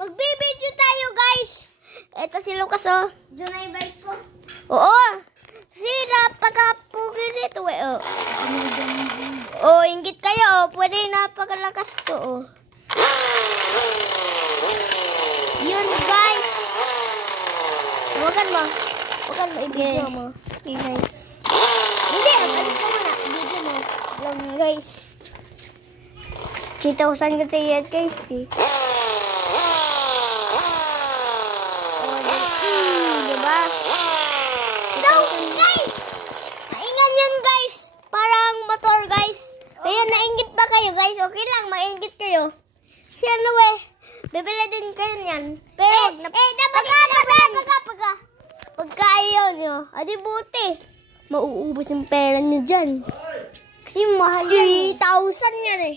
Magbibideo tayo, guys. Ito si Lucas, oh. Diyan na yung bike ko. Oo. Kasi napaka-pugi nito, eh, oh. Oh, inggit kayo, oh. Pwede napakalakas to, oh. Yun, guys. Huwagan mo. Huwagan mo, i-video mo. Okay, guys. Hindi, balik ka muna. I-video mo. Lang, guys. 3,000 kasi yan, guys, eh. Diba? So, guys! Maingan yun, guys. Parang motor, guys. Kaya nainggit ba kayo, guys? Okay lang, mainggit kayo. Si ano, eh. Bibili din kayo niyan. Pero, pagka ayaw nyo, adi buti. Mauubos yung pera nyo dyan. Kasi mahal yan. 3,000 yan, eh.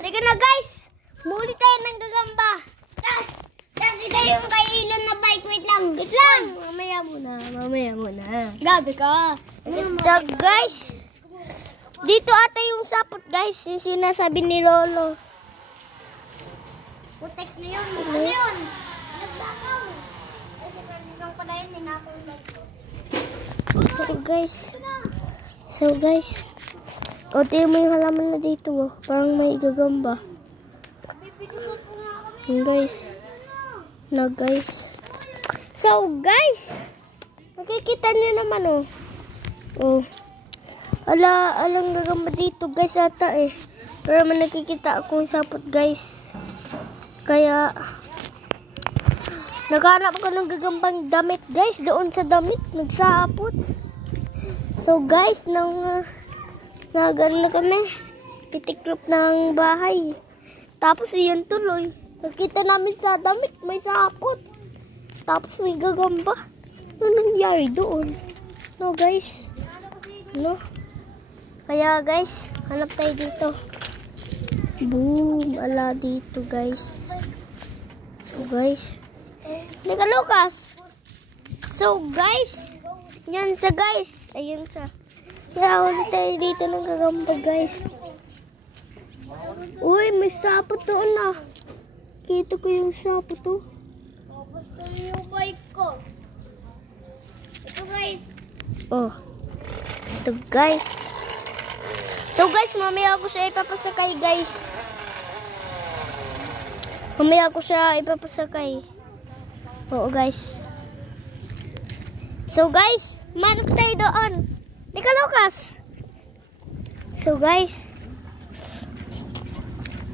Halika na, guys. Muli tayo ng gagamba. Kasi tayo yung kay Elon na bike. Wait lang. Wait lang. Mamaya muna. Gabi ka. Ito, guys. Dito ata yung sapot, guys. Yung sinasabi ni Lolo. Putek na yun. Ano yun? Nagbakaw. Kasi kanilong ko na yun. Ninakaw yung bike ko. So, guys. O, tingnan mo yung halaman na dito, oh. Parang may gagamba. Guys. Na, guys. So, guys. Nakikita niyo naman, oh. Oh. Alang gagamba dito, guys, ata, eh. Pero may nakikita akong sapot, guys. Kaya, naghanap ako ng gagambang damit, guys. Doon sa damit, nagsapot. So, guys, nagano na kami. Titiklop ng bahay. Tapos, iyan tuloy. Nakita namin sa damit, may sapot. Tapos, may gagamba. Ano nangyari doon? No, guys. No. Kaya, guys, hanap tayo dito. Boom. Ala dito, guys. So, guys. Teka, Lucas. So, guys. Yan sa, guys. Ayun sa. Kaya, ulit tayo dito ng gagamba, guys. Uy, may sapot doon, ah. Kita ko yung sapot, oh. Gusto yung bike ko. Ito, guys. Oh. Ito, guys. So, guys, mamaya ako siya ipapasakay, guys. Mamaya ako siya ipapasakay. Oo, guys. So, guys, manap tayo doon. Teka, Lucas. So, guys.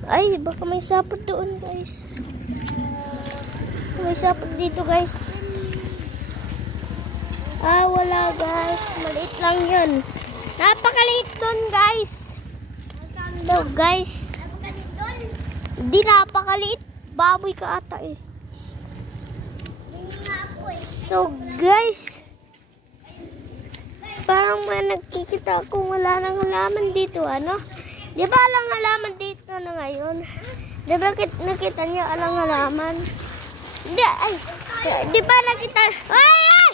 Ay, baka may sapot doon, guys. May sapot dito, guys. Ah, wala, guys. Maliit lang yun. Napakaliit doon, guys. So, guys. Hindi napakaliit. Baboy ka ata, eh. So, guys. Parang may nagkikita kung wala nang halaman dito, ano? Di ba alang halaman dito na ngayon? Di ba nakita niyo alang halaman? Hindi, ay. Di ba nakita? Ay!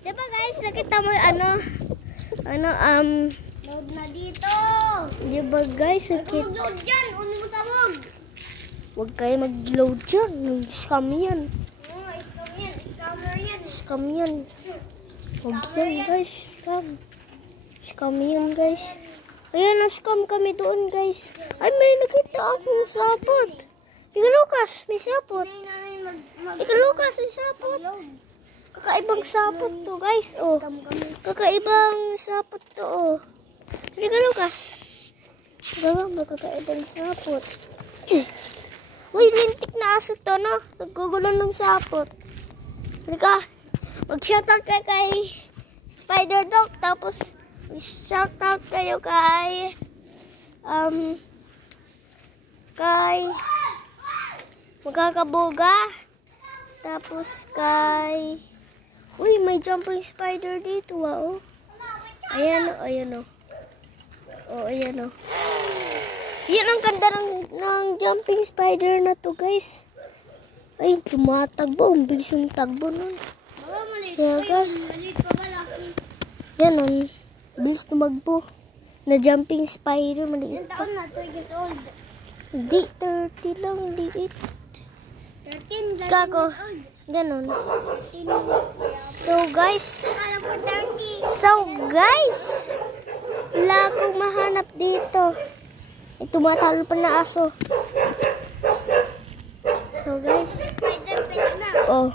Di ba, guys, nakita mo Load na dito. Di ba, guys, nakita? Load dyan. Uni mo sabog. Huwag kayo mag-load dyan. Scam yan. Oo, scam yan. Scammer yan. Scam yan. Huwag yan, guys. Scam. Scam yan, guys. Ayan, na-scam kami doon, guys. Ay, may nakita akong sapot. Ika, Lucas, may sapot. Ika, Lucas, may sapot. Kakaibang sapot to, guys. Oh. Kakaibang sapot to, oh. Ika, Lucas. Gawang kakaibang sapot. Uy, lintik na aso to, no? Nagkugulan ng sapot. Ika, mag-shoutout ka kay Spider Dog, tapos shoutout kayo kay Magkakabuga, tapos kay uy, may jumping spider dito, oh. Ayan, oh, ayan, oh. Oh, ayan, oh. Yan ang ganda ng jumping spider na to, guys. Ay, tumatagbo, ang bilis yung tagbo nun. Kaya, guys, yan, oh. Bilis tumagbo. Na jumping spider, maliit pa. Taon na, 2 years old. Hindi, 30 lang, liit. 13 Kako. Ganon. So guys. Wala akong mahanap dito. May tumatalo pa na aso. So guys. Oh.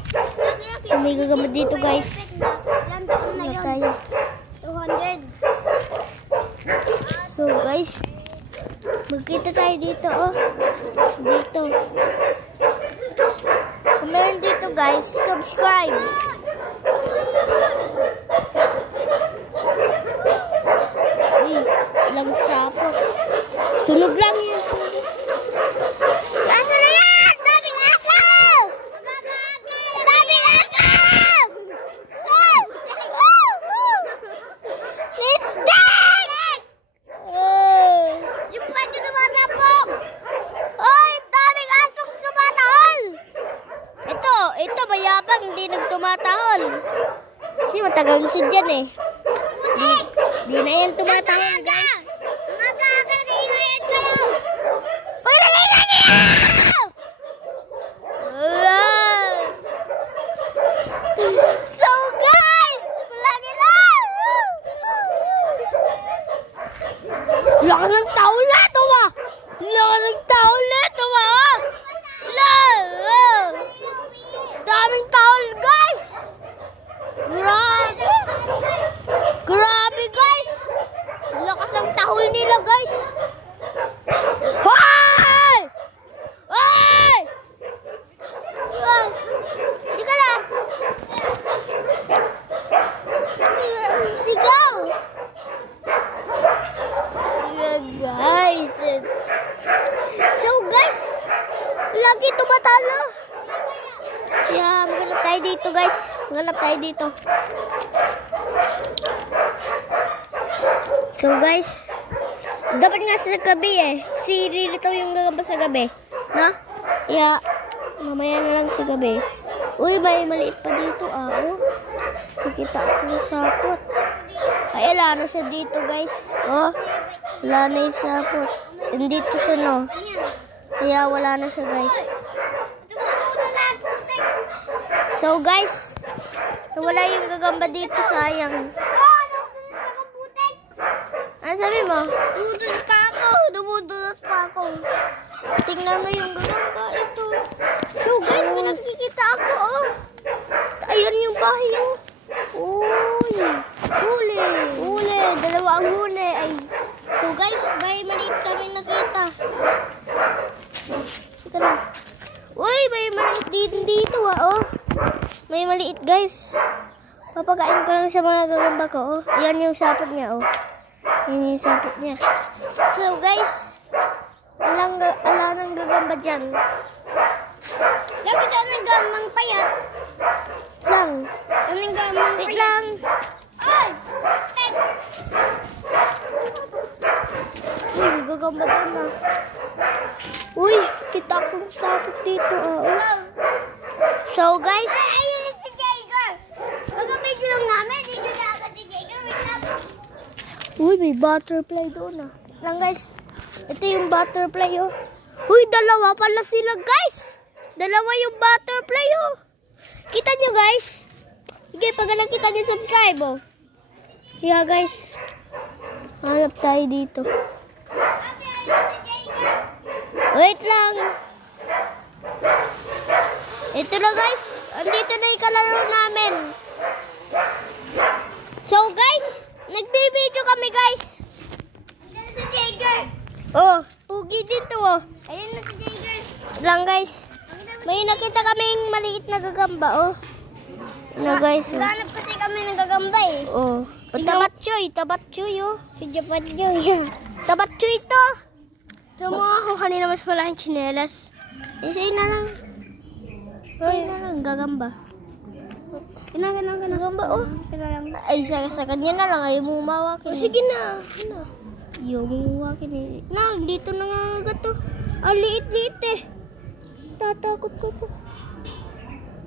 May gagamit dito guys. Wala tayo. 200. So guys. Magkita tayo dito oh. Dito. Kung meron dito guys, subscribe. Uy, ilang sapot. Sunog lang yun. Aso na yan! Daming aso! Daming aso! Litik! Yung pwede tumatapong! Oy, daming asong sumatahol! Ito mayabang, hindi nagtumatahol. Kasi matagal na siya dyan eh. Di na yan tumatahol guys. Magkakagayin kayo! Pagkakagayin niyo! So guys, lagi lang! Lakas ng tao na ito ba? Lakas ng tao na ito ba? Daming tao guys! Grabe! Grabe guys! Lakas ng tahol nila guys! Hoy! Hoy! Di ka na! Sigaw! Yeah, guys! So guys! Lagi tumatalo! Yeah, maghanap tayo dito guys. Maghanap tayo dito. So guys, dapat nga sa gabi eh. Si Rilito yung gagamba sa gabi. No? Yeah, mamaya na lang sa gabi. Uy, may maliit pa dito ah. Oh. Kikita ako ng sapot. Ay, wala na siya dito guys. Oh, wala na yung sapot. Nandito siya no. Kaya wala na siya guys. So guys, wala yung gagamba dito, sayang. Ano sabi mo? Dumudulas pa ako. Tingnan mo yung gagamba ito. So guys, may nakikita ako oh. Ayun yung bahay oh. Huli. Dalawa ang huli. Ay. So guys, may maliit kami nakita. Ito na. Uy, may maliit dito ah oh. May maliit guys. Papakain ko lang sa mga gagamba ko. Oh. Yan yung sapot niya. Oh. Yan yung sapot niya. So guys. Ala nang gagamba dyan. Dapat ka ng gamang payat. Lang. Anong gamang payat? Wait lang. Ay! Uy, gagamba dyan ah. Uy, kita akong sapot dito ah. Oh. So guys. Ayun na si Jager. Magkabidyo lang namin. Dito na agad si Jager. Wait lang. Uy, may butterfly doon ah. Lang guys. Ito yung butterfly oh. Uy, dalawa pala sila guys. Dalawa yung butterfly oh. Kita nyo guys. Sige, pag nakita nyo subscribe oh. Yeah guys. Hanap tayo dito. Wait lang. Ito na guys. Andito na yung kalaro namin. So guys, nagbibideo kami guys. Ayun na si Jager. Oh, pugi dito oh. Ayun na si Jager. Lang guys. May nakita kaming maliit na gagamba oh. Na guys. Oh. Naghanap kasi kami ng gagamba eh. Oh. Tabatchoy oh. Si Japan yun. Tabatchoy to. So mga ako kanina mas malaking tsinelas. Isa na lang. Ay, na lang gagamba. Gagamba oh. Ay, sa kanya na lang ayaw mo umawakin. Oh, sige na. Ano? Ayaw mo umawakin eh. Na, dito na nga to. Ang liit-liit eh. Tatakot ko po.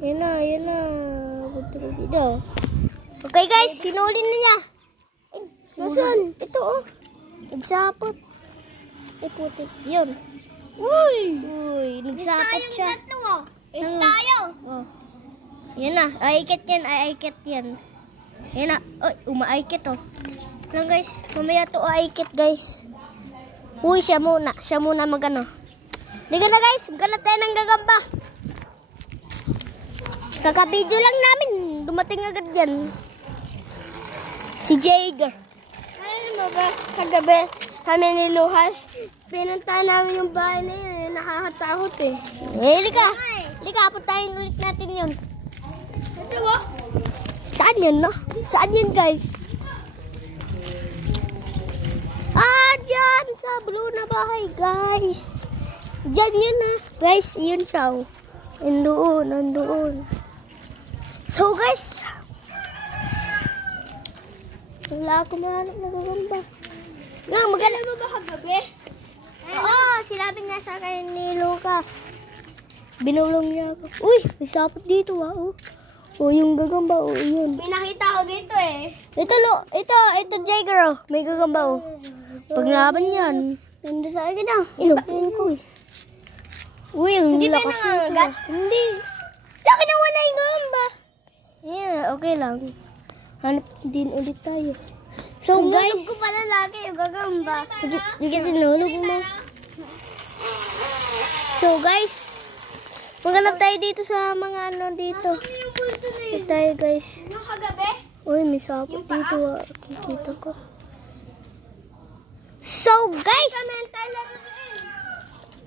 Yan na. Punta ko dito. Okay guys, hinuli na niya. Ay, nasan? Ito oh. Nagsapot. Ay putik. Yun. Uy, nagsapot siya. Tatlo oh. Is tayo. Oh. Yan na. Aikit yan. Aikit yan. Yan na. Oh, umaaikit oh. Lang guys. Mamaya to aikit guys. Uy, siya muna. Siya muna magano. Liga na guys. Magkalat tayo ng gagamba. Kaka-video lang namin. Dumating agad yan. Si Jager. Ayun mo ba? Kagabi, kami ni Lucas, pinunta namin yung bahay na yun. Nakakatakot eh. Lika. Lika, puntahin ulit natin yun. Ito ba? Saan yun, no? Saan yun, guys? Dyan! Sa blue na bahay, guys. Dyan yun, ha. Guys, yun siya. Nandoon. So, guys. Wala ako mahanap na gagamba. Nga, maganda mo ba kagabi? Oo, sinabi nga sa akin ni Lucas. Binulong niya ako. Uy, may sapot dito, ha. Oh, yung gagamba, oh, yun. May nakita ko dito eh. Ito, Jager, oh. May gagamba, oh. Paglaban yan. Nandun sa akin ah. Inupuin ko, eh. Uy, ang Hindi ba lakas nangangagat? nito. Hindi. Laki na wala yung gamba. Yeah, okay lang. Hanap din ulit tayo. So, guys. Guys, ko pala laki yung gagamba. Bigyan tinulog mo. So, guys. Maghanap tayo dito sa mga ano dito. Ano yung bulto na yun? Ito tayo, guys. Yung kagabi? Uy, may sapot dito, ah. Kikita ko. So, guys.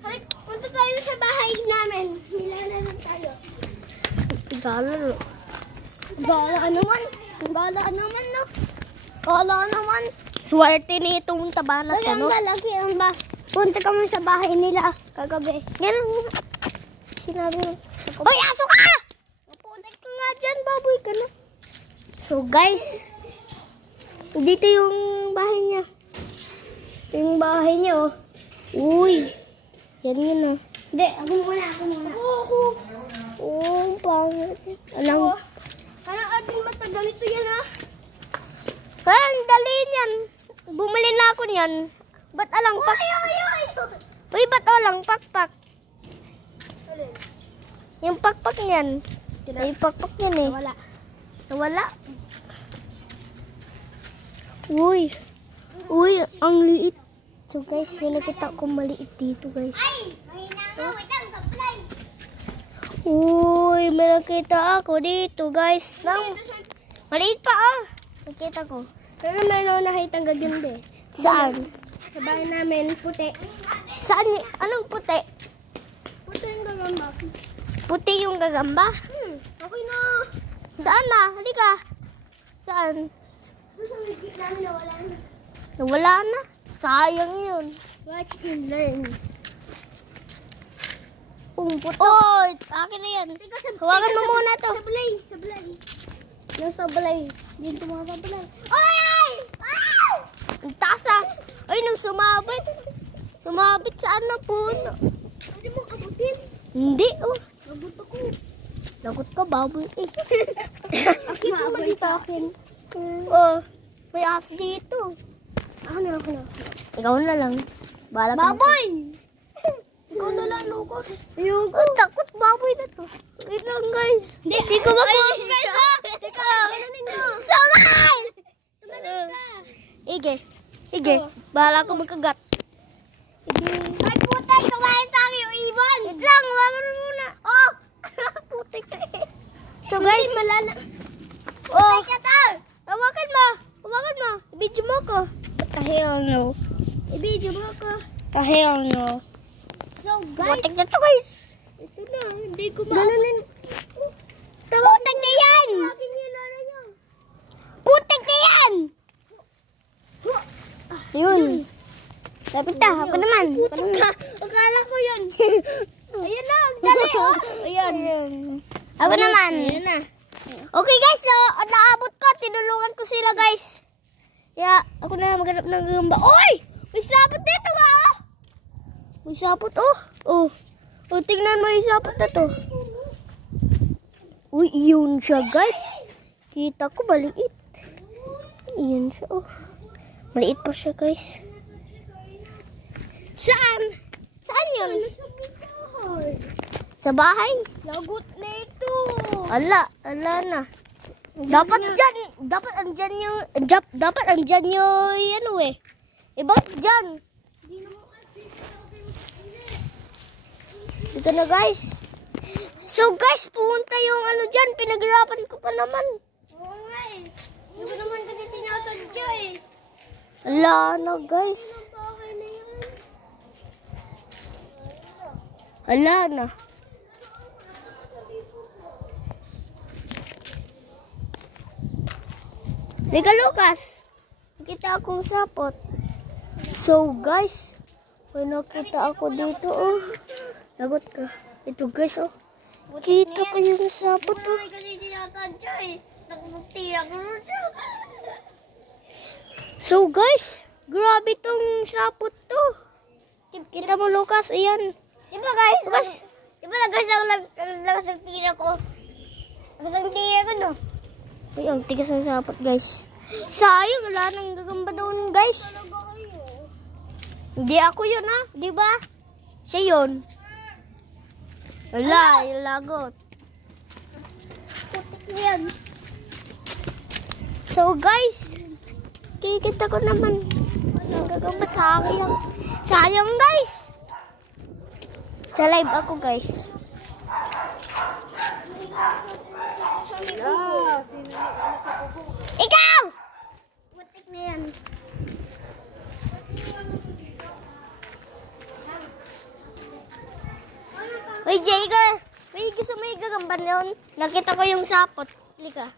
Halik, punta tayo sa bahay namin. Nilalaro tayo. Galalo. Bala naman. Bala naman, no? Bala naman. Swerte ni itong taba na Ay, to, ang no? lalaki ang ba? Punta kami sa bahay nila kagabi. Ganun. Sinabi mo. Hoy, aso ka! Napunay ka nga dyan, baboy ka na. So, guys. Dito yung bahay niya. Yung bahay niya, oh. Uy. Yan yun, oh. Hindi, ako muna. Oh, pangit. Alang. Parang ating mata ganito yan, ha? Ang dali niyan. Bumili na ako niyan. Ba't alang pak? Uy, ba't alang pakpak? Yung pakpak niyan. Ay, pakpak niyan eh. Wala. Nawala. Uy. Uy, ang liit. So guys, may nakita akong maliit dito guys. Ay! Mahina nga, wait lang, supply. Uy, may nakita ako dito guys. Maliit pa ah. Nakita ko. Pero meron ako nakitang gaganda eh. Saan? Sa bahay namin, puti. Saan? Anong puti? Puti yung gagamba. Puti yung gagamba? Okay na. Saan na? Halika. Saan? Sa wigit namin nawala na. Nawala na. Sayang yun. Watch and learn. Pumput. Oy, akin na yan. Hawakan mo muna to. Sablay, sablay. Yung sablay. Dito mga sablay. Ay! Ay! Ang taas ah. Ay, nung sumabit. Sumabit sa ano puno. Pwede mo abutin. Hindi, oh. Abot ako. Lagot ka, baboy. Eh. Akin naman dito akin. Oh, may aso dito. Ako na. Ikaw na lang. Bahala ka. Baboy! Ikaw na lang, lukot. Yung takot baboy na to. Wait lang, guys. Hindi ko makuha. Teka, ganonin nyo. Sumay! Tumanin ka. Ige. Bahala ko magkagat. Ay, putay, kumain sa akin yung ibon. Wait lang, hawakan mo muna. Oh! Putik ka eh. So guys, malala. oh, Teka to. hawakan mo. Video mo ko. The hell no. I-video mo ako. The hell no. So, guys, Putik na to guys. ito na. Hindi ko Ganonin. Putik na yan. Akin yung lala niya. Putik na yan. Yun. Lapit na. Ako naman. Putik ka. Akala ko yun. Ayan na, dali oh. Ayan. Ako naman. Ayan na. Okay guys, so, naabot ko. Tinulungan ko sila guys. Kaya ako na maghanap ng gagamba. Oy! May sapot dito ba? May sapot oh. Oh, tingnan mo yung sapot na to. Uy, yun siya guys. Kita ko maliit. Yun siya oh. Maliit pa siya guys. Saan? Saan yun? Sa bahay? Lagot na ito. Ala na. Dapat andyan yung, ano eh. Bakit dyan? Dito na guys. So guys, pumunta yung ano dyan. Pinaghirapan ko pa naman. Oo nga eh. Hindi ko naman kasi sinasadya eh. Ala na guys. Bahay na yan. Ala na. Mika Lucas, nakita akong sapot. So guys, may nakita ako dito oh. Lagot ka. Ito guys oh. Kita ko yung sapot oh. Hindi kasi sinasadya eh. Nakapagtira ko rin siya. So guys, grabe tong sapot to. Kita mo Lucas, ayan. Diba guys? Diba guys, lagas ang tira ko? Lagas ang tira ko no? Uy, ang tigas ng sapot guys. Sayang, wala nang gagamba doon guys. Hindi ako yun ha, di ba? Siya yun. Wala, yung lagot. Putik yan. So guys, kikita ko naman. Walang gagamba sa akin. Sayang guys. Sa live ako guys. Ikaw! Putik na yan. Uy, Jager! May gusto mo yung gagamba doon? Nakita ko yung sapot. Lika.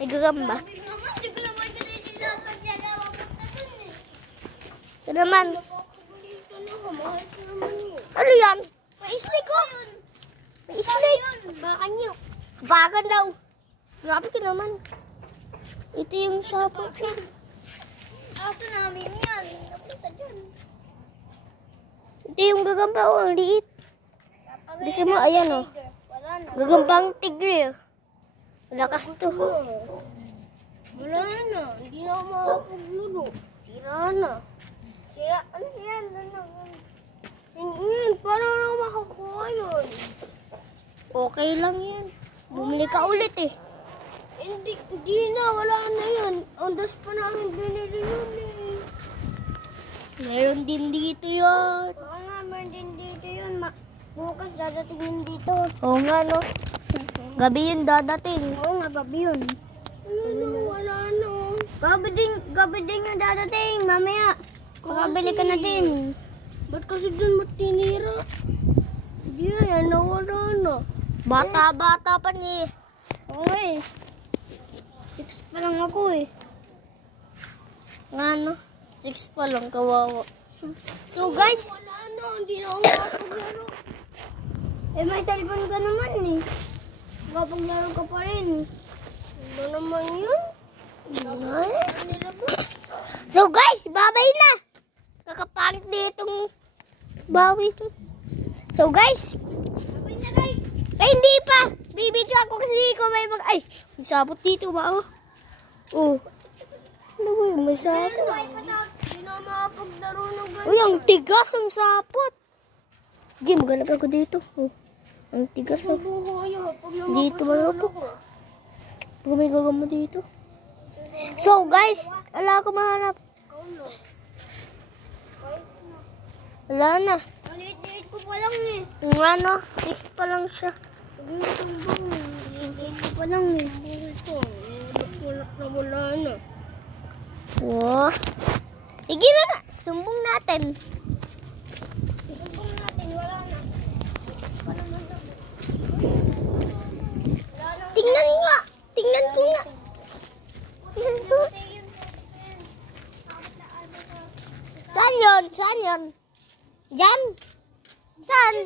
May gagamba. Hindi ko naman kasi sinasadya na mapunta dun eh. Ito naman. Dito na, mahal ko naman yun. Ano yan? May snake ko. May snake. Baka niyo. Bagan daw. Grabe ka naman. Ito yung sapot. Aso namin yan. Napunta dyan. Ito yung gagamba. Oh, ang liit. Gusto mo, ayan oh. Wala na. Gagambang tigre. Malakas to. Wala na. Hindi na ako makapaglaro. Sira na. Sira? Ano sira? Hindi. Paano na makakuha yun? Okay lang yan. Bumili ka ulit eh. Hindi na. Wala na yun. Ondas pa namin binili yun eh. Meron din dito yun. Oo nga, meron din dito yun. Bukas dadating yun dito. Oo nga no. Gabi yun dadating. Oo nga, babi yun. Ayun na, wala na. Gabi din yung dadating, mamaya. Makabili ka na din. Ba't kasi dun matinira? Hindi, yan na wala na. Bata-bata pa niya eh. Oo eh. 6 pa lang ako eh. Nga no. 6 pa lang, kawawa. So guys, Wala na, hindi na ako makapaglaro. Eh, may cellphone ka naman eh. Makapaglaro ka pa rin. Ano naman yun? so guys, babay na. Kakapangit na itong bawi to. So guys, Sabay na guys. ay hindi pa. Bibidyo ako kasi ko may ay, may sabot dito ba oh. Oh. Ano ba yun? May sabot. Hindi na ako makapaglaro ng ganyan. Uy, ang tigas ang sapot. Sige, maghanap ako dito. Oh. Ang tigas oh. Dito ba ako? Pag may gagamba dito. So guys, wala ako mahanap. Wala na. Maliit-liit ko pa lang eh. Yung ano, 6 pa lang siya. Maliit ko pa lang eh. Wala na. Oh. Sige na nga. Sumbong natin. Sumbong natin, wala na. Tingnan nga. Tingnan ko nga. Tingnan ko. Saan yun? Saan yun? Diyan? Saan?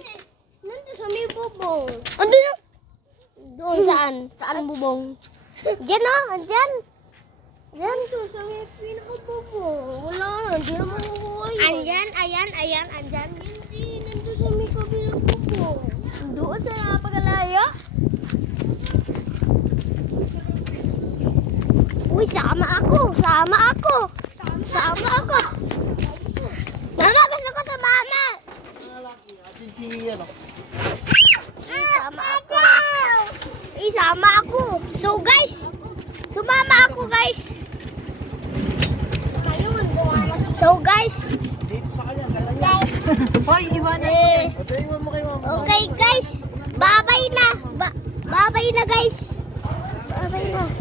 Nandun sa may bubong. Andun yun. Doon saan? Saan bubong? Diyan o. Diyan. Diyan. Nandun sa may pinakabubong. Wala na, hindi na makukuha yun. Andyan, ayan, ayan, andyan. Hindi, nandun sa may kabilang bubong. Doon sa napagalayo. Uy, sama ako. Sama ako. Sama ako. Mama, gusto ko sa mama. Isama ako. Isama ako. So guys, sumama ako guys. So guys. Hoy, iwan na. Okay guys. Babay na. Babay na guys. Babay na.